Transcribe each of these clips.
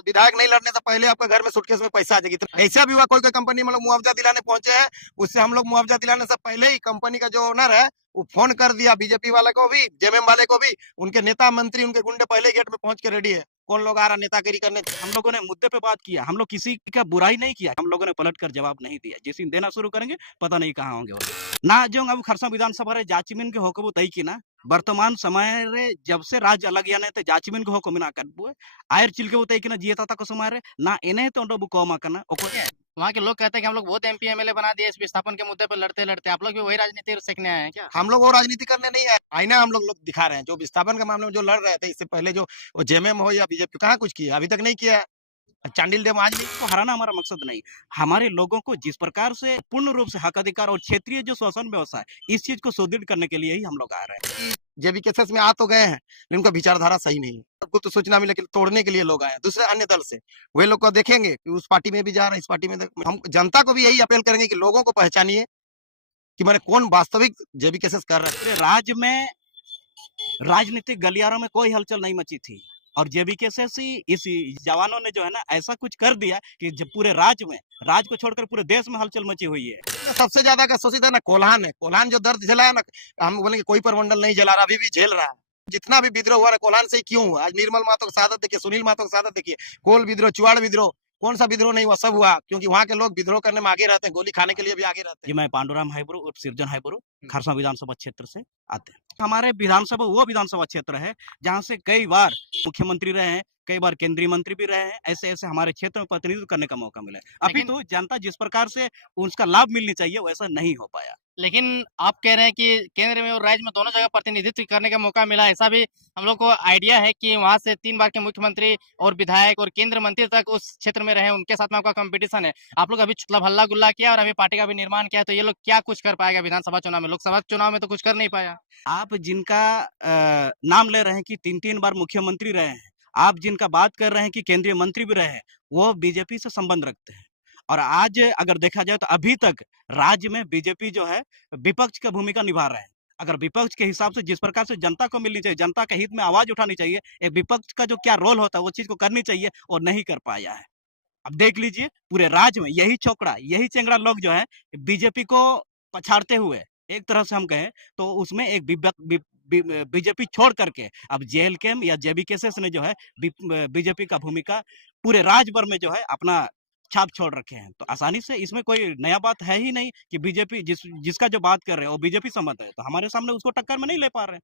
विधायक नहीं लड़ने से पहले आपका घर में सूटकेस में पैसा आ जाएगी। तो ऐसा भी हुआ, कोई कोई कंपनी में लोग मुआवजा दिलाने पहुंचे हैं, उससे हम लोग मुआवजा दिलाने से पहले ही कंपनी का जो ओनर है वो फोन कर दिया बीजेपी वाले को भी, जेएमएम वाले को भी, उनके नेता मंत्री उनके गुंडे पहले गेट पे पहुंच के रेडी है, कौन लोग आ रहा नेतागिरी करने। हम लोगों ने मुद्दे पे बात किया, हम लोग किसी का बुराई नहीं किया, हम लोगों ने पलट कर जवाब नहीं दिया। जिस दिन देना शुरू करेंगे पता नहीं कहाँ होंगे ना। जो अब खरसा विधानसभा रे जाचिमिन के होकबो तई की ना वर्तमान समय रे जब से राज्य अलग याने ते जाचिमिन के होको मिना करबो आयर चिलके वो तई की ना जियता ता को समय रे ना इने तो अंडो बुकोमा करना ओको। वहाँ के लोग कहते हैं कि हम लोग बहुत एमपी एमएलए बना दिए इस विस्थापन के मुद्दे पर लड़ते लड़ते। आप लोग भी वही राजनीति सीखने आए हैं क्या? हम लोग वो राजनीति करने नहीं है, आईना हम लोग दिखा रहे हैं। जो विस्थापन के मामले में जो लड़ रहे थे इससे पहले, जो वो जेएमएम हो या बीजेपी, कहाँ कुछ किया, अभी तक नहीं किया है। चांडिल डैम आज नहीं को हराना हमारा मकसद नहीं। हमारे लोगों को जिस प्रकार से पूर्ण रूप से हक अधिकार और क्षेत्रीय जो शासन व्यवस्था है इस चीज को सुदृढ़ करने के लिए ही हम लोग आ रहे हैं। जेबी केसेस में आ तो गए हैं लेकिन उनका विचारधारा सही नहीं है। सबको तो सूचना मिले कि तोड़ने के लिए लोग आए दूसरे अन्य दल से, वे लोग को देखेंगे कि उस पार्टी में भी जा रहे हैं, इस पार्टी में। हम जनता को भी यही अपील करेंगे कि लोगों को पहचानिए कि मैंने कौन वास्तविक जेबी केसेस कर रहे हैं। राज्य में राजनीतिक गलियारों में कोई हलचल नहीं मची थी और जेबी केसेस ही इस जवानों ने जो है ना ऐसा कुछ कर दिया कि जब पूरे राज्य को छोड़कर पूरे देश में हलचल मची हुई है। सबसे ज्यादा का शोषित है ना कोल्हान है। कोल्हान जो दर्द झेला है ना, हम बोलेंगे कोई परमंडल नहीं झेला रहा, अभी भी झेल रहा है। जितना भी विद्रोह हुआ है कोल्हान से ही क्यों हुआ। आज निर्मल महतो की शहादत देखिए, सुनील महतो की शहादत देखिए, कोल विद्रोह, चुवाड़ विद्रोह, कौन सा विद्रोह नहीं हुआ, सब हुआ क्योंकि वहाँ के लोग विद्रोह करने में आगे रहते हैं, गोली खाने के लिए भी आगे रहते हैं। मैं पांडुराम हाइब्रो और सिरजन हाइब्रो खरसा विधानसभा क्षेत्र से आते हैं। हमारे विधानसभा वो विधानसभा क्षेत्र है जहाँ से कई बार मुख्यमंत्री रहे हैं, कई बार केंद्रीय मंत्री भी रहे हैं। ऐसे ऐसे हमारे क्षेत्र में प्रतिनिधित्व करने का मौका मिला है। अभी तो जनता जिस प्रकार से उसका लाभ मिलनी चाहिए वैसा नहीं हो पाया। लेकिन आप कह रहे हैं कि केंद्र में और राज्य में दोनों जगह प्रतिनिधित्व करने का मौका मिला। ऐसा भी हम लोग को आइडिया है कि वहां से 3 बार के मुख्यमंत्री और विधायक और केंद्र मंत्री तक उस क्षेत्र में रहे, उनके साथ में आपका कंपटीशन है। आप लोग अभी मतलब हल्ला गुल्ला किया और अभी पार्टी का भी निर्माण किया, तो ये लोग क्या कुछ कर पाएगा विधानसभा चुनाव में? लोकसभा चुनाव में तो कुछ कर नहीं पाया। आप जिनका नाम ले रहे हैं कि 3-3 बार मुख्यमंत्री रहे हैं, आप जिनका बात कर रहे हैं कि केंद्रीय मंत्री भी रहे हैं, वो बीजेपी से संबंध रखते हैं। और आज अगर देखा जाए तो अभी तक राज्य में बीजेपी जो है विपक्ष की भूमिका निभा रहे हैं। अगर विपक्ष के हिसाब से जिस प्रकार से जनता को मिलनी चाहिए, जनता के हित में आवाज उठानी चाहिए, एक विपक्ष का जो क्या रोल होता है वो चीज को करनी चाहिए और नहीं कर पाया है। अब देख लीजिए पूरे राज्य में यही छोकरा, यही चेंगड़ा लोग जो है बीजेपी को पछाड़ते हुए, एक तरह से हम कहें तो उसमें एक बीजेपी छोड़ करके अब जेएलके या जेबी केसेस ने जो है बीजेपी का भूमिका पूरे राज्य भर में जो है अपना छाप छोड़ रखे हैं। तो आसानी से इसमें कोई नया बात है ही नहीं कि बीजेपी जिसका जो बात कर रहे हैं वो बीजेपी संबंध है, तो हमारे सामने उसको टक्कर में नहीं ले पा रहे हैं।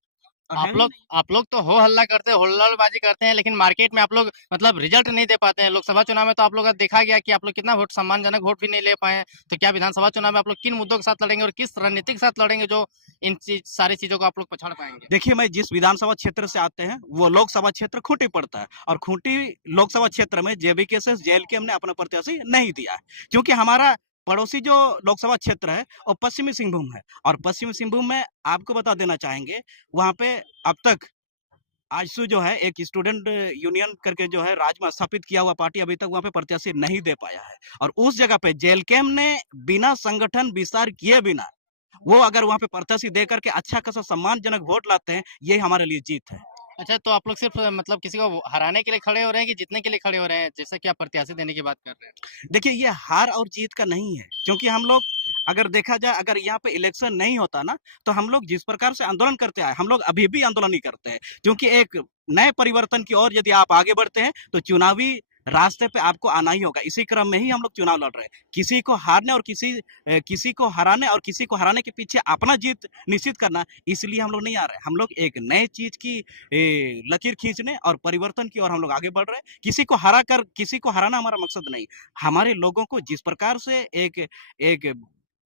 आप लोग तो हो हल्ला करते हैं, हुल्लड़बाजी करते हैं, लेकिन मार्केट में आप लोग मतलब रिजल्ट नहीं दे पाते हैं। लोकसभा चुनाव में तो आप लोग का देखा गया कि आप लोग कितना वोट, सम्मानजनक वोट भी नहीं ले पाए। तो क्या विधानसभा चुनाव में आप लोग किन मुद्दों के साथ लड़ेंगे और किस रणनीति के साथ लड़ेंगे जो इन सारी चीजों को आप लोग पछाड़ पाएंगे? देखिए, मैं जिस विधानसभा क्षेत्र से आते हैं वो लोकसभा क्षेत्र खूंटी पड़ता है और खूंटी लोकसभा क्षेत्र में जेबी केसेस जेएलके ने अपना प्रत्याशी नहीं दिया है क्योंकि हमारा पड़ोसी जो लोकसभा क्षेत्र है वो पश्चिमी सिंहभूम है। और पश्चिमी सिंहभूम में आपको बता देना चाहेंगे वहां पे अब तक आजसू जो है एक स्टूडेंट यूनियन करके जो है राज्य में स्थापित किया हुआ पार्टी अभी तक वहां पे प्रत्याशी नहीं दे पाया है। और उस जगह पे जेएलके ने बिना संगठन विस्तार किए बिना वो अगर वहां पे प्रत्याशी दे करके अच्छा खासा सम्मानजनक वोट लाते हैं, ये हमारे लिए जीत है। अच्छा, तो आप लोग सिर्फ मतलब किसी को हराने के लिए खड़े हो रहे हैं कि जीतने के लिए खड़े हो रहे हैं, जैसा कि आप प्रत्याशी देने की बात कर रहे हैं? देखिए, ये हार और जीत का नहीं है क्योंकि हम लोग अगर देखा जाए, अगर यहाँ पे इलेक्शन नहीं होता ना तो हम लोग जिस प्रकार से आंदोलन करते आए, हम लोग अभी भी आंदोलन ही करते हैं क्योंकि एक नए परिवर्तन की ओर यदि आप आगे बढ़ते हैं तो चुनावी रास्ते पे आपको आना ही होगा। इसी क्रम में ही हम लोग चुनाव लड़ रहे हैं। किसी को हारने और किसी को हराने और किसी को हराने के पीछे अपना जीत निश्चित करना, इसलिए हम लोग नहीं आ रहे। हम लोग एक नए चीज की लकीर खींचने और परिवर्तन की ओर हम लोग आगे बढ़ रहे हैं। किसी को हरा कर किसी को हराना हमारा मकसद नहीं। हमारे लोगों को जिस प्रकार से एक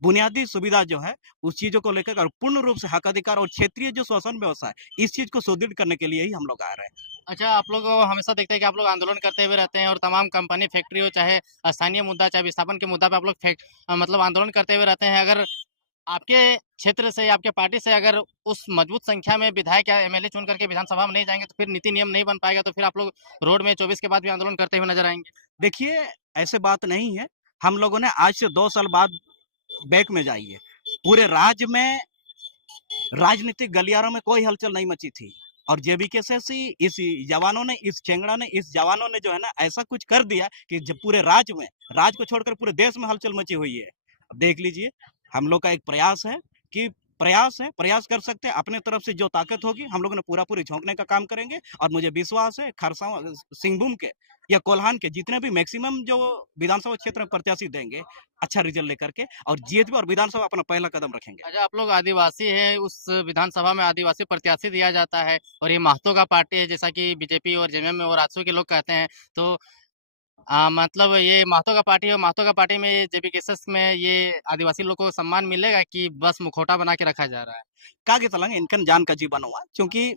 बुनियादी सुविधा जो है उस चीजों को लेकर और पूर्ण रूप से हक अधिकार और क्षेत्रीय जो शासन व्यवस्था है इस चीज को सुदृढ़ करने के लिए ही हम लोग आ रहे हैं। अच्छा, आप लोग हमेशा देखते हैं कि आप लोग आंदोलन करते हुए रहते हैं और तमाम कंपनी, फैक्ट्री हो, चाहे स्थानीय मुद्दा, चाहे विस्थापन के मुद्दा पे आप लोग मतलब आंदोलन करते हुए रहते हैं। अगर आपके क्षेत्र से, आपके पार्टी से अगर उस मजबूत संख्या में विधायक या एमएलए चुन करके विधानसभा में नहीं जाएंगे तो फिर नीति नियम नहीं बन पाएगा, तो फिर आप लोग रोड में 24 के बाद भी आंदोलन करते हुए नजर आएंगे? देखिए, ऐसे बात नहीं है। हम लोगों ने आज से 2 साल बाद बैक में जाइए, पूरे राज्य में राजनीतिक गलियारों में कोई हलचल नहीं मची थी। और जेबीके से इस जवानों ने, इस चेंगड़ा ने, इस जवानों ने जो है ना ऐसा कुछ कर दिया कि जब पूरे राज्य को छोड़कर पूरे देश में हलचल मची हुई है। अब देख लीजिए, हम लोग का एक प्रयास है कि प्रयास कर सकते हैं। अपने तरफ से जो ताकत होगी हम लोगों ने पूरी झोंकने का काम करेंगे। और मुझे विश्वास है खरसावां, सिंहभूम के या कोल्हान के जितने भी मैक्सिमम जो विधानसभा क्षेत्र में प्रत्याशी देंगे अच्छा रिजल्ट लेकर के, और जीत भी और विधानसभा अपना पहला कदम रखेंगे। अच्छा, आप लोग आदिवासी हैं, उस विधानसभा में आदिवासी प्रत्याशी दिया जाता है और ये महतो का पार्टी है, जैसा कि बीजेपी और जेएमएम और राजसू के लोग कहते हैं। तो मतलब ये महतो का पार्टी है और महतो का पार्टी में ये जेबीकेएस में ये आदिवासी लोग को सम्मान मिलेगा कि बस मुखौटा बना के रखा जा रहा है? कागे तलंग इनकन जान का जीवन हुआ, क्योंकि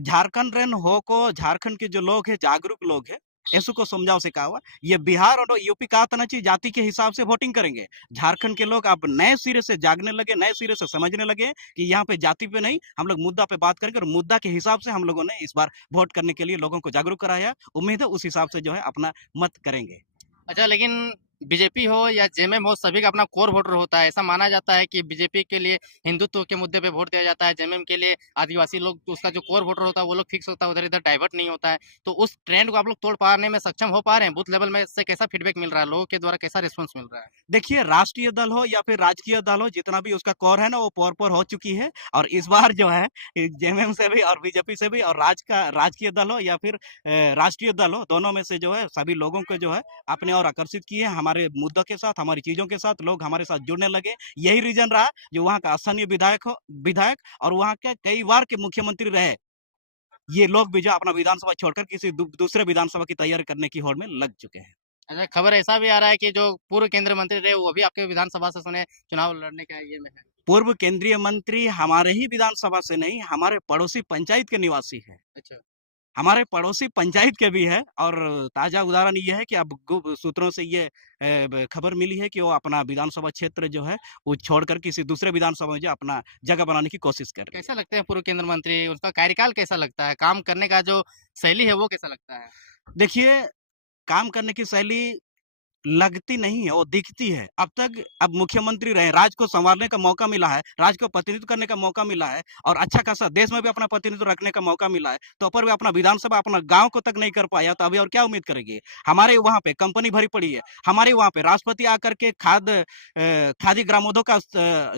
झारखंड रेन हो को झारखंड के जो लोग हैं जागरूक लोग हैं, ऐसु को समझाओ से कहा हुआ ये बिहार और यूपी का तनाची जाति के हिसाब से वोटिंग करेंगे। झारखंड के लोग अब नए सिरे से जागने लगे, नए सिरे से समझने लगे कि यहाँ पे जाति पे नहीं, हम लोग मुद्दा पे बात करेंगे और मुद्दा के हिसाब से हम लोगों ने इस बार वोट करने के लिए लोगों को जागरूक कराया। उम्मीद है उस हिसाब से जो है अपना मत करेंगे। अच्छा, लेकिन बीजेपी हो या जेएमएम हो, सभी का अपना कोर वोटर होता है। ऐसा माना जाता है कि बीजेपी के लिए हिंदुत्व के मुद्दे पे वोट दिया जाता है, जेएमएम के लिए आदिवासी लोग, तो उसका जो कोर वोटर होता है वो लोग फिक्स होता है, उधर इधर डाइवर्ट नहीं होता है। तो उस ट्रेंड को आप लोग तोड़ पाने में सक्षम हो पा रहे हैं? बूथ लेवल में से कैसा फीडबैक मिल रहा है, लोगों के द्वारा कैसा रिस्पॉन्स मिल रहा है? देखिए, राष्ट्रीय दल हो या फिर राजकीय दल हो, जितना भी उसका कोर है ना वो पोर हो चुकी है। और इस बार जो है जेएमएम से भी और बीजेपी से भी और राजकीय दल हो या फिर राष्ट्रीय दल हो, दोनों में से जो है सभी लोगों को जो है अपने और आकर्षित किए। हमारे मुद्दों के साथ, हमारी चीजों के साथ लोग हमारे साथ जुड़ने लगे। यही रीजन रहा जो वहाँ का स्थानीय विधायक और वहाँ के कई बार के मुख्यमंत्री रहे, ये लोग भी जो अपना विधानसभा छोड़कर किसी दूसरे विधानसभा की तैयारी करने की होड़ में लग चुके हैं। अच्छा, खबर ऐसा भी आ रहा है कि जो पूर्व केंद्रीय मंत्री रहे वो भी आपके विधानसभा से सुने चुनाव लड़ने का ये में है। पूर्व केंद्रीय मंत्री हमारे ही विधानसभा से नहीं, हमारे पड़ोसी पंचायत के निवासी है। अच्छा, हमारे पड़ोसी पंचायत के भी है। और ताजा उदाहरण ये है कि अब सूत्रों से ये खबर मिली है कि वो अपना विधानसभा क्षेत्र जो है वो छोड़कर किसी दूसरे विधानसभा में जो अपना जगह बनाने की कोशिश कर रहे हैं। कैसा लगता है पूर्व केंद्रीय मंत्री, उनका कार्यकाल कैसा लगता है, काम करने का जो शैली है वो कैसा लगता है? देखिए, काम करने की शैली लगती नहीं है, वो दिखती है। अब मुख्यमंत्री रहे, राज्य को संवारने का मौका मिला है, राज्य को प्रतिनिधित्व करने का मौका मिला है और अच्छा खासा देश में भी अपना प्रतिनिधित्व रखने का मौका मिला है, तो पर भी अपना विधानसभा अपना गांव को तक नहीं कर पाया, तो अभी और क्या उम्मीद करेंगे? हमारे वहां पे कंपनी भरी पड़ी है, हमारे वहां पे राष्ट्रपति आकर के खादी ग्रामोद्योग का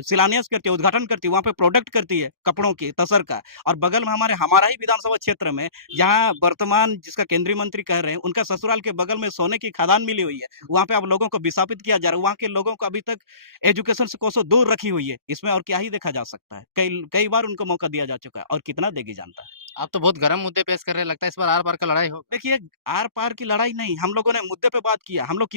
शिलान्यास करती है, उद्घाटन करती है, वहां पे प्रोडक्ट करती है कपड़ों की तसर का। और बगल में हमारा ही विधानसभा क्षेत्र में जहाँ वर्तमान जिसका केंद्रीय मंत्री कह रहे हैं, उनका ससुराल के बगल में सोने की खदान मिली हुई है, वहाँ पे अब लोगों को विस्थापित किया जा रहा है। वहाँ के लोगों को अभी तक एजुकेशन से कोसों दूर रखी हुई है। इसमें और क्या ही देखा जा सकता है? कई बार उनको मौका दिया जा चुका है और कितना देगी जानता है। आप तो बहुत गर्म मुद्दे पेश कर रहे हैं, लगता है इस बार आर पार का लड़ाई हो। देखिए, आर पार की लड़ाई नहीं, हम लोगों ने मुद्दे पे बात किया। हम लोग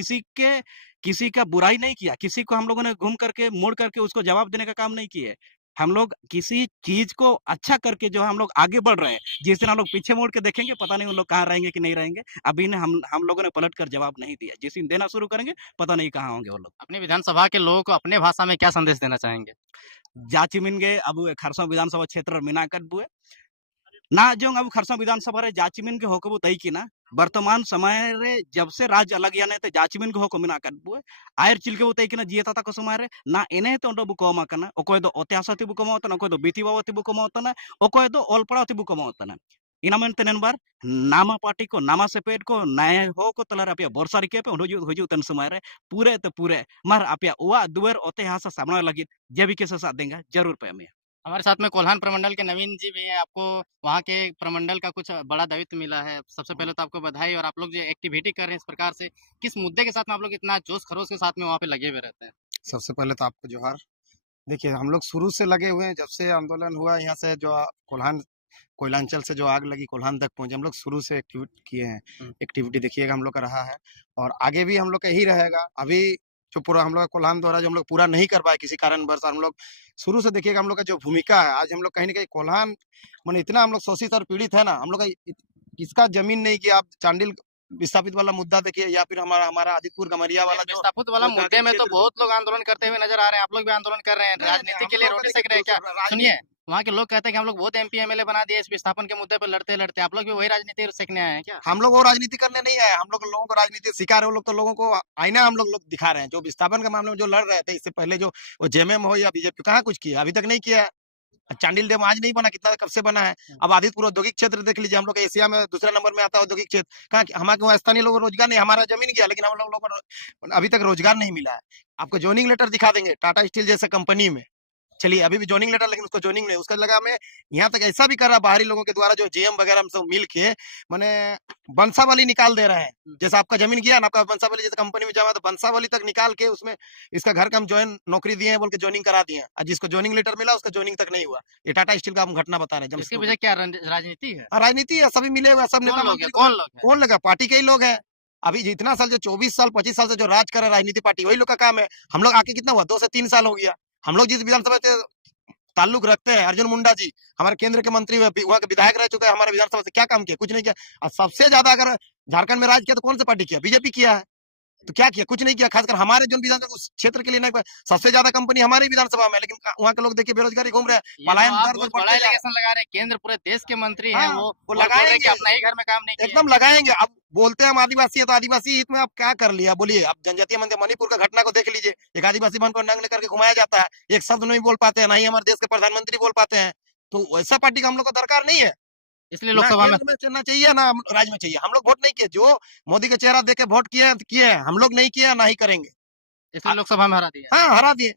किसी का बुराई नहीं किया, किसी को हम लोगों ने घूम करके मुड़ करके उसको जवाब देने का काम नहीं किए। हम लोग किसी चीज को अच्छा करके जो है हम लोग आगे बढ़ रहे हैं। जिस दिन हम लोग पीछे मुड़ के देखेंगे, पता नहीं उन लोग कहाँ रहेंगे कि नहीं रहेंगे। अभी ने हम लोगों ने पलट कर जवाब नहीं दिया। जिस दिन देना शुरू करेंगे, पता नहीं कहाँ होंगे वो लोग। अपनी विधानसभा के लोगों को अपने भाषा में क्या संदेश देना चाहेंगे? जाचिमिनगे अब खरसों विधानसभा क्षेत्र मीनाकट बुए ना जोंग अब खरसों विधानसभा रे जाचिमिन के होकबो तई की ना वर्तमान समय रे जब से राज्य अलग याने ते जाचिमिन के होको मीनाकट बुए आयर चिलके वो तई की ना जियता ता को समय रे ना इने तो ओंडो बुको मा कना ओकोय दो ओत्यासति बुको मा तना ओकोय दो बीती बावती बुको मा तना ओकोय दो ओलपड़ाती बुको मा तना ina mente nenbar nama party ko nama seped ko naya ho ko talar apia borsari ke pe hoju tan समय रे पूरे ते पूरे mar apia उवा दुवर ओते हासा सामना लगी जेबी के साथ देंगे जरूर पे हमें। हमारे साथ में कोल्हान प्रमंडल के नवीन जी भी हैं। आपको वहाँ के प्रमंडल का कुछ बड़ा दायित्व मिला है। सबसे पहले तो आपको बधाई। और आप लोग जो एक्टिविटी कर रहे हैं इस प्रकार से, किस मुद्दे के साथ में आप लोग इतना जोश खरोश के साथ में वहाँ पे लगे हुए रहते हैं? सबसे पहले तो आपको जोहार। देखिए, हम लोग शुरू से लगे हुए हैं, जब से आंदोलन हुआ यहाँ से जो कोयलांचल से जो आग लगी कोल्हान तक पहुंचे, हम लोग शुरू से एक्टिविटी किए हैं। एक्टिविटी देखिएगा हम लोग का रहा है और आगे भी हम लोग का यही रहेगा। अभी जो पूरा हम लोग कोल्हान द्वारा जो हम लोग पूरा नहीं कर पाए किसी कारणवश, हम लोग शुरू से देखिएगा हम लोग का जो भूमिका है, आज हम लोग कहीं ना कहीं कोल्हान माने इतना हम लोग शोषित और पीड़ित है ना, हम लोग का इसका जमीन नहीं कि आप चांडिल विस्थापित वाला मुद्दा देखिए या फिर हमारा आदिपुर गमरिया वाला जो विस्थापित वाला वो मुद्दे में तो क्षेत्र- बहुत लोग आंदोलन करते हुए नजर आ रहे हैं। आप लोग भी आंदोलन कर रहे हैं, राजनीति के लिए रोटी सेक रहे हैं क्या? सुनिए, वहाँ के लोग कहते हैं कि हम लोग बहुत एमपी एमएलए बना दिए इस विस्थापन के मुद्दे पर लड़ते लड़ते। आप लोग भी वही राजनीति सेकने आए हैं क्या? हम लोग वो राजनीति करने नहीं आए, हम लोग लोगों को राजनीति सिखा रहे हैं। वो लोग तो लोगों को आईना हम लोग दिखा रहे हैं। जो विस्थापन के मामले में जो लड़ रहे थे इससे पहले, जो वो जेएमएम हो या बीजेपी, कहाँ कुछ किया? अभी तक नहीं किया है। चांडिल डैम आज नहीं बना, कितना कब से बना है। अब आदितपुर औद्योगिक क्षेत्र देख लीजिए, हम लोग एशिया में दूसरा नंबर में आता है औद्योगिक क्षेत्र। कहाँ हमारे वहाँ स्थानीय लोगों को रोजगार नहीं, हमारा जमीन गया लेकिन हम लोगों को अभी तक रोजगार नहीं मिला है। आपको जॉइनिंग लेटर दिखा देंगे टाटा स्टील जैसे कंपनी में, चलिए अभी भी जॉइनिंग लेटर, लेकिन उसको जॉइनिंग नहीं, उसका लगा मैं यहाँ तक ऐसा भी कर रहा बाहरी लोगों के द्वारा, जो जीएम वगैरह हम सब मिल के मैंने बंसावली निकाल दे रहे हैं। जैसे आपका जमीन गया ना, आपका बंसावली जैसे कंपनी में जमा, तो बंसावली तक निकाल के उसमें इसका घर का हम ज्वाइन नौकरी दिए हैं बोल के ज्वाइनिंग करा दिए हैं, और जिसको ज्वाइनिंग लेटर मिला उसका ज्वाइनिंग तक नहीं हुआ। ये टाटा स्टील का हम घटना बता रहे हैं इसकी जब वजह क्या राजनीति है? राजनीति है, सभी मिले हुए हैं, सब नेता कौन लोग मंत्री है? कौन लोग है? कौन लगा, पार्टी के ही लोग हैं। अभी जितना साल, जो 24 साल 25 साल से जो राज कर रहा है राजनीति पार्टी, वही लोग का काम है। हम लोग आके कितना हुआ, 2 से 3 साल हो गया। हम लोग जिस विधानसभा से ताल्लुक रखते हैं, अर्जुन मुंडा जी हमारे केंद्र के मंत्री हुए, वहाँ के विधायक रह चुके हैं, हमारे विधानसभा से क्या काम किया, कुछ नहीं किया। और सबसे ज्यादा अगर झारखंड में राज किया तो कौन सी पार्टी किया, बीजेपी किया है। तो क्या किया, कुछ नहीं किया। खासकर हमारे जो विधानसभा उस क्षेत्र के लिए नहीं, सबसे ज्यादा कंपनी हमारे विधानसभा में, लेकिन वहाँ के लोग देखिए बेरोजगारी घूम रहे हैं, ये तो पलायन आप दर बहुत बढ़ते बड़ा जा रहा है। एलिगेशन लगा रहे हैं, केंद्र पूरे देश के मंत्री हैं हाँ, वो वो और बोल रहे हैं कि लगाएंगे, अपना ही घर में काम नहीं किए। एकदम लगाएंगे। अब बोलते हैं हम आदिवासी है, तो आदिवासी हित में आप क्या कर लिया बोलिए। अब जनजातीय मंदिर मणिपुर का घटना को देख लीजिए, एक आदिवासी बहन को नंग करके घुमाया जाता है, एक शब्द नहीं बोल पाते हैं, ना ही हमारे देश के प्रधानमंत्री बोल पाते हैं। तो वैसा पार्टी का हम लोग को दरकार नहीं है, इसलिए ना लोकसभा में केंद्र में चलना चाहिए ना राज्य में चाहिए। हम लोग वोट नहीं किए, जो मोदी का चेहरा देख के वोट किए हैं, तो किए हैं, हम लोग नहीं किए, ना ही करेंगे। इसलिए लोकसभा में हरा दिया। हाँ, हरा दिए,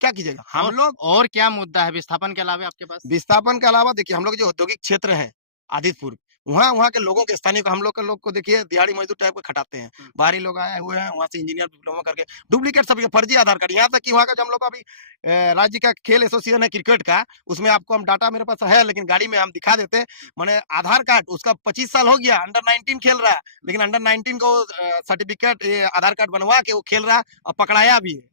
क्या कीजिएगा। हम लोग और क्या मुद्दा है विस्थापन के अलावा आपके पास? विस्थापन के अलावा देखिए, हम लोग जो औद्योगिक क्षेत्र है आदितपुर, वहाँ के लोगों के स्थानीय को, हम लोग के लोग को देखिए दिहाड़ी मजदूर टाइप के खटाते हैं। बाहरी लोग आए हुए हैं, वहाँ से इंजीनियर डिप्लोमा करके डुप्लीकेट सब फर्जी आधार कार्ड, यहाँ तक कि वहाँ का जो हम लोग का अभी राज्य का खेल एसोसिएशन है क्रिकेट का, उसमें आपको हम डाटा मेरे पास है, लेकिन गाड़ी में हम दिखा देते हैं। मैंने आधार कार्ड उसका 25 साल हो गया, अंडर 19 खेल रहा है, लेकिन अंडर 19 को सर्टिफिकेट आधार कार्ड बनवा के वो खेल रहा है, और पकड़ाया भी है।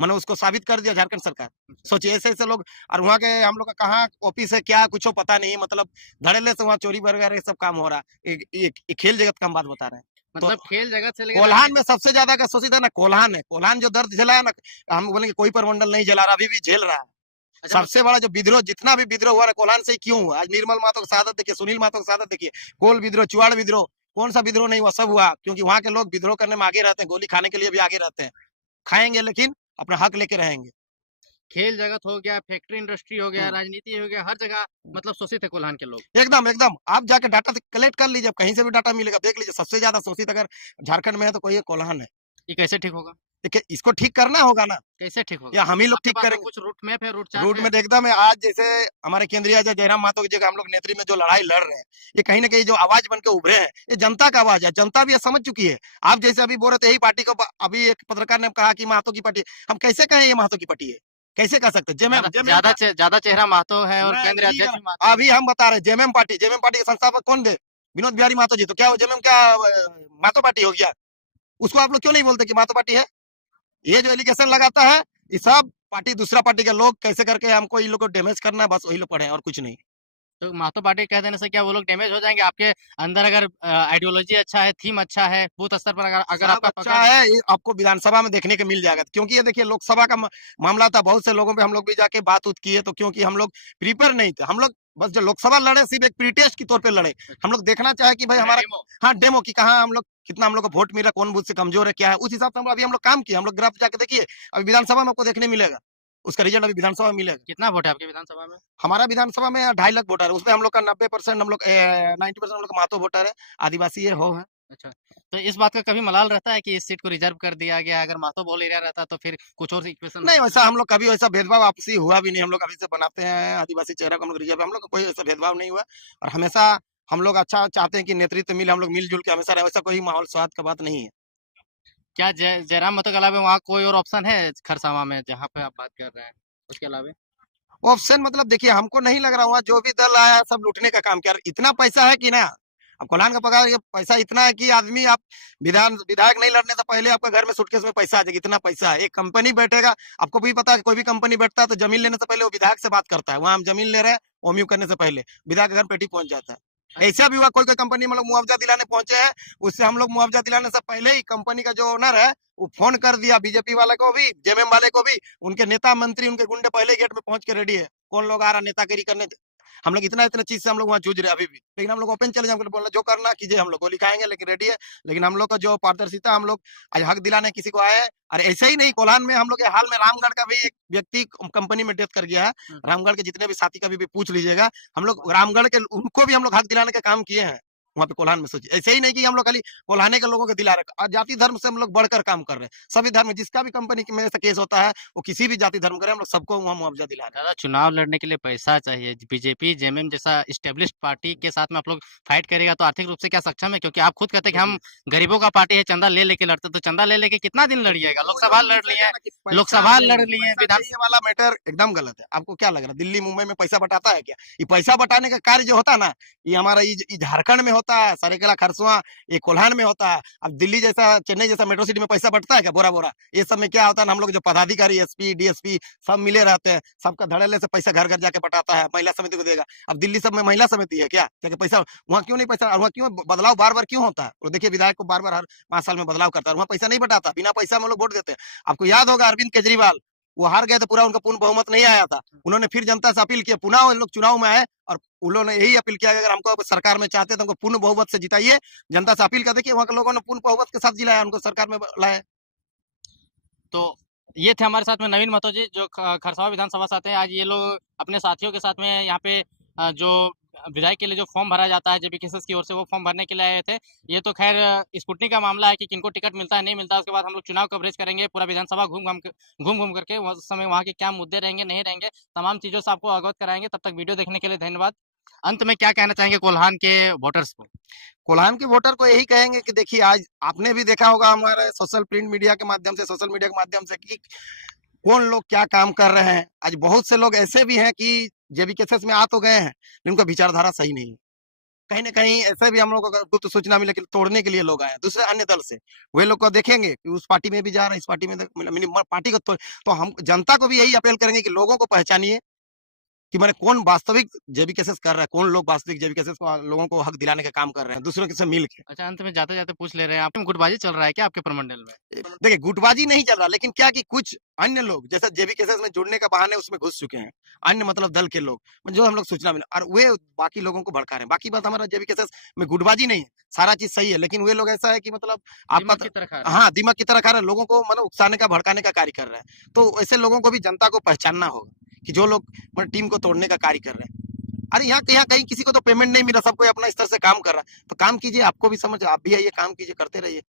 मैंने उसको साबित कर दिया झारखंड सरकार। सोचिए ऐसे ऐसे लोग, और वहाँ के हम लोग का कहाँ ऑफिस है, क्या कुछ पता नहीं, मतलब धड़ल्ले से वहाँ चोरी वगैरह सब काम हो रहा है। ये खेल जगत का हम बात बता रहे हैं। मतलब खेल जगत से लेकर कोल्हान में सबसे ज्यादा का शोषित है ना कोल्हान है। कोल्हान जो दर्द झेला है ना, हम बोलेंगे कोई परमंडल नहीं झेला रहा, अभी भी झेल रहा है। अच्छा, सबसे बड़ा जो विद्रोह, जितना भी विद्रोह हुआ है कोल्हान से ही क्यों हुआ। आज निर्मल महतो की शहादत देखिए, सुनील महतो की शहादत देखिए, कोल विद्रोह, चुवाड़ विद्रोह, कौन सा विद्रोह नहीं हुआ, सब हुआ क्योंकि वहाँ के लोग विद्रोह करने में आगे रहते हैं, गोली खाने के लिए भी आगे रहते हैं। खाएंगे लेकिन अपना हक लेके रहेंगे। खेल जगत हो गया, फैक्ट्री इंडस्ट्री हो गया, हम्म। राजनीति हो गया, हर जगह मतलब शोषित है कोल्हान के लोग। एकदम एकदम, आप जाके डाटा कलेक्ट कर लीजिए, कहीं से भी डाटा मिलेगा, देख लीजिए। सबसे ज्यादा शोषित अगर झारखंड में है तो कोई कोल्हान है। ये कैसे ठीक होगा? देखिए, इसको ठीक करना होगा ना, कैसे ठीक होगा? या हम ही लोग आपके ठीक पास तो करेंगे। कुछ रूट मैप है, रूट चार्ट रूट है? में देखता मैं, आज जैसे हमारे केंद्रीय अध्यक्ष जयराम महतो की जगह हम लोग नेत्री में जो लड़ाई लड़ रहे हैं, ये कहीं ना कहीं जो आवाज बन के उभरे हैं, ये जनता का आवाज है। जनता भी ये समझ चुकी है। आप जैसे अभी बोल रहे थे यही पार्टी को, अभी एक पत्रकार ने कहा कि महतो की पार्टी, हम कैसे कहें ये महतो की पार्टी है, कैसे कह सकते? ज्यादा चेहरा महतो है और केंद्रीय अध्यक्ष भी महतो है। अभी हम बता रहे जेएमएम पार्टी के संस्थापक कौन थे? विनोद बिहारी महतो जी। तो क्या जेएमएम क्या महतो पार्टी हो गया? उसको आप लोग क्यों नहीं बोलते कि महतो पार्टी है? ये जो एलिगेशन लगाता है, ये सब पार्टी, दूसरा पार्टी के लोग कैसे करके हमको इन लोग को डैमेज करना है, बस वही लोग पढ़े और कुछ नहीं। तो महतो पार्टी कह देने से क्या वो लोग डैमेज हो जाएंगे? आपके अंदर अगर आइडियोलॉजी अच्छा है, थीम अच्छा है, बूथ स्तर पर अगर सब आपका अच्छा है, ये आपको विधानसभा में देखने को मिल जाएगा। क्योंकि ये देखिए लोकसभा का मामला था, बहुत से लोगों पे हम लोग भी जाके बात उत किए, तो क्योंकि हम लोग प्रिपेयर नहीं थे, हम लोग बस जो लोकसभा लड़े सिर्फ एक प्रीटेस्ट के तौर पे लड़े। हम लोग देखना चाहे कि भाई हमारा, हाँ, डेमो की कहाँ हम लोग, कितना हम लोग को वोट मिला, कौन बूथ से कमजोर है, क्या है, उस हिसाब से अभी हम लोग काम किए। हम लोग ग्राफ जाके देखिए, अभी विधानसभा में आपको देखने मिलेगा, उसका रिजल्ट अभी विधानसभा में मिलेगा। कितना वोट है आपके विधानसभा में? हमारा विधानसभा में 2.5 लाख वोटर है, उसमें हम लोग का 90% हम लोग 90% हम लोग महतो वोटर है, आदिवासी है, हो है। अच्छा, तो इस बात का कभी मलाल रहता है कि इस सीट को रिजर्व कर दिया गया? अगर महतो बोल एरिया रहता तो फिर कुछ और इक्वेशन नहीं, वैसा हम लोग कभी वैसा भेदभाव आपसी हुआ भी नहीं। हम लोग अभी से बनाते हैं आदिवासी चेहरा को, हम लोग रिजर्व, हम लोग का कोई ऐसा भेदभाव नहीं हुआ। और हमेशा हम लोग अच्छा चाहते हैं कि नेतृत्व मिले, हम लोग मिलजुल के हमेशा रहे, वैसा कोई माहौल स्वाद का बात नहीं है। क्या जयराम महतो के अलावा वहाँ कोई और ऑप्शन है खरसावां में जहाँ पे आप बात कर रहे हैं, उसके अलावा? ऑप्शन मतलब देखिए, हमको नहीं लग रहा, वहाँ जो भी दल आया है, सब लूटने का काम किया। इतना पैसा है कि ना, अब कोल्हान का पगार, ये पैसा इतना है कि आदमी, आप विधायक नहीं लड़ने से पहले आपका घर में सूटकेस में पैसा आ जाएगा, इतना पैसा है। एक कंपनी बैठेगा, आपको भी पता है, कोई भी कंपनी बैठता है तो जमीन लेने से पहले वो विधायक से बात करता है। वहाँ हम जमीन ले रहे हैं, ओम्यू करने से पहले विधायक के घर पेटी पहुंच जाता है। ऐसा भी हुआ, कोई कोई कंपनी में लोग मुआवजा दिलाने पहुंचे हैं, उससे हम लोग मुआवजा दिलाने से पहले ही कंपनी का जो ओनर है वो फोन कर दिया बीजेपी वाले को भी, जेएमएम वाले को भी, उनके नेता मंत्री, उनके गुंडे पहले गेट में पहुंच के रेडी है, कौन लोग आ रहा नेतागिरी करने। हम लोग इतना इतना चीज से हम लोग वहाँ जूझ रहे हैं अभी भी, लेकिन हम लोग ओपन चले जाएंगे, बोलना जो करना कीजिए, हम लोग गोली खाएंगे लेकिन रेडी है। लेकिन हम लोग का जो पारदर्शिता, हम लोग आज हक दिलाने किसी को आए हैं। और ऐसे ही नहीं, कोल्हान में हम लोग के हाल में रामगढ़ का भी एक व्यक्ति कंपनी में डेथ कर गया है। रामगढ़ के जितने भी साथी कभी भी पूछ लीजिएगा, हम लोग रामगढ़ के उनको भी हम लोग हक दिलाने का काम किए हैं वहाँ पे कोल्हान में। सोचिए, ऐसे ही नहीं कि हम लोग खाली कोल्हाने के लोगों को दिला रखा, और जाति धर्म से हम लोग बढ़कर काम कर रहे हैं। सभी धर्म, जिसका भी कंपनी में ऐसा केस होता है, वो किसी भी जाति धर्म करे, हम लोग सबको वहाँ मुआवजा दिला रहे हैं। दादा, चुनाव लड़ने के लिए पैसा चाहिए। बीजेपी जेएमएम जैसा इस्टेब्लिश्ड पार्टी के साथ में आप लोग फाइट करेगा तो आर्थिक रूप से क्या सक्षम है? क्योंकि आप खुद कहते हैं कि हम गरीबों का पार्टी है, चंदा ले लेके लड़ते, तो चंदा ले लेके कितना दिन लड़िएगा? लोकसभा लड़ लिए, लोकसभा लड़ लिए, विधान ये वाला मैटर एकदम गलत है। आपको क्या लग रहा है दिल्ली मुंबई में पैसा बटाता है क्या? ये पैसा बटाने का कार्य जो होता है ना, ये हमारा ये झारखंड में होता है, सरेकेला खरसुआ, ये कोल्हान में होता है। अब दिल्ली जैसा, चेन्नई जैसा मेट्रो सिटी में पैसा बटता है क्या बोरा बोरा? ये सब में क्या होता है ना, हम लोग जो पदाधिकारी, एसपी, डीएसपी सब मिले रहते हैं, सबका धड़ल्ले से पैसा घर घर जाके बटाता है, महिला समिति को देगा। अब दिल्ली सब में महिला समिति है क्या? क्या पैसा वहाँ क्यों नहीं, पैसा वहाँ क्यों बदलाव बार बार क्यों होता है? वो देखिए, विधायक को बार बार हर 5 साल में बदलाव करता है, वहाँ पैसा नहीं बटाता, बिना पैसा में लोग वोट देते हैं। आपको याद होगा अरविंद केजरीवाल, वो हार गए थे, पूरा उनका पूर्ण बहुमत नहीं आया था। उन्होंने फिर जनता से अपील किया, पुनः वो लोग चुनाव में आए और उन्होंने यही अपील किया कि अगर हमको सरकार में चाहते तो हमको पूर्ण बहुमत से जिताइए। जनता से अपील करते कि वहाँ के लोगों ने पूर्ण बहुमत के साथ जिलाया, उनको सरकार में लाया। तो ये थे हमारे साथ में नवीन महतो जी, जो खरसावा विधानसभा से आते हैं। आज ये लोग अपने साथियों के साथ में यहाँ पे जो विधायक के लिए जो फॉर्म भरा जाता है जेबीकेएसएस की ओर से, वो फॉर्म भरने के लिए आए थे। ये तो खैर स्पुटनिक का मामला है कि किनको टिकट मिलता है नहीं मिलता है, उसके बाद हम लोग चुनाव कवरेज करेंगे पूरा विधानसभा घूम घूम करके, उस समय वहाँ के क्या मुद्दे रहेंगे नहीं रहेंगे, तमाम चीज़ों से आपको अवगत कराएंगे। तब तक वीडियो देखने के लिए धन्यवाद। अंत में क्या कहना चाहेंगे कोल्हान के वोटर्स को? कोल्हान के वोटर को यही कहेंगे कि देखिए, आज आपने भी देखा होगा हमारे सोशल प्रिंट मीडिया के माध्यम से, सोशल मीडिया के माध्यम से, कि कौन लोग क्या काम कर रहे हैं। आज बहुत से लोग ऐसे भी हैं कि जेबीकेएसएस में आ तो गए हैं, लेकिन उनका विचारधारा सही नहीं है। कहीं ना कहीं ऐसे भी हम लोग को गुप्त सूचना मिले कि तोड़ने के लिए लोग आए दूसरे अन्य दल से। वे लोग को देखेंगे कि उस पार्टी में भी जा रहे हैं, इस पार्टी में पार्टी को तो हम जनता को भी यही अपील करेंगे कि लोगों को पहचानिए कि मैंने कौन वास्तविक जेबीकेएसएस कर रहा है, कौन लोग वास्तविक जेबीकेएसएस को लोगों को हक दिलाने का काम कर रहे हैं, दूसरों के से मिल के। अच्छा, अंत में जाते जाते पूछ ले रहे हैं, आप गुटबाजी चल रहा है क्या आपके प्रमंडल में? देखिए, गुटबाजी नहीं चल रहा, लेकिन क्या कि कुछ अन्य लोग जैसे जेबीकेएसएस में जुड़ने का बहाने उसमें घुस चुके हैं, अन्य मतलब दल के लोग, जो हम लोग सूचना मिला, और वे बाकी लोगों को भड़का रहे हैं। बाकी बात, हमारा जेबीकेएसएस में गुटबाजी नहीं है, सारा चीज सही है, लेकिन वे लोग ऐसा है कि मतलब आपका की तरह खा रहे हैं। हाँ, दिमाग की तरह खा रहे हैं, लोगों को मतलब उकसाने का, भड़काने का कार्य कर रहे हैं। तो ऐसे लोगों को भी जनता को पहचानना होगा कि जो लोग मतलब टीम को तोड़ने का कार्य कर रहे हैं। अरे यहाँ कहीं किसी को तो पेमेंट नहीं मिला, सब कोई अपना स्तर से काम कर रहा है, तो काम कीजिए, आपको भी समझ, आप भी आइए, काम कीजिए, करते रहिए।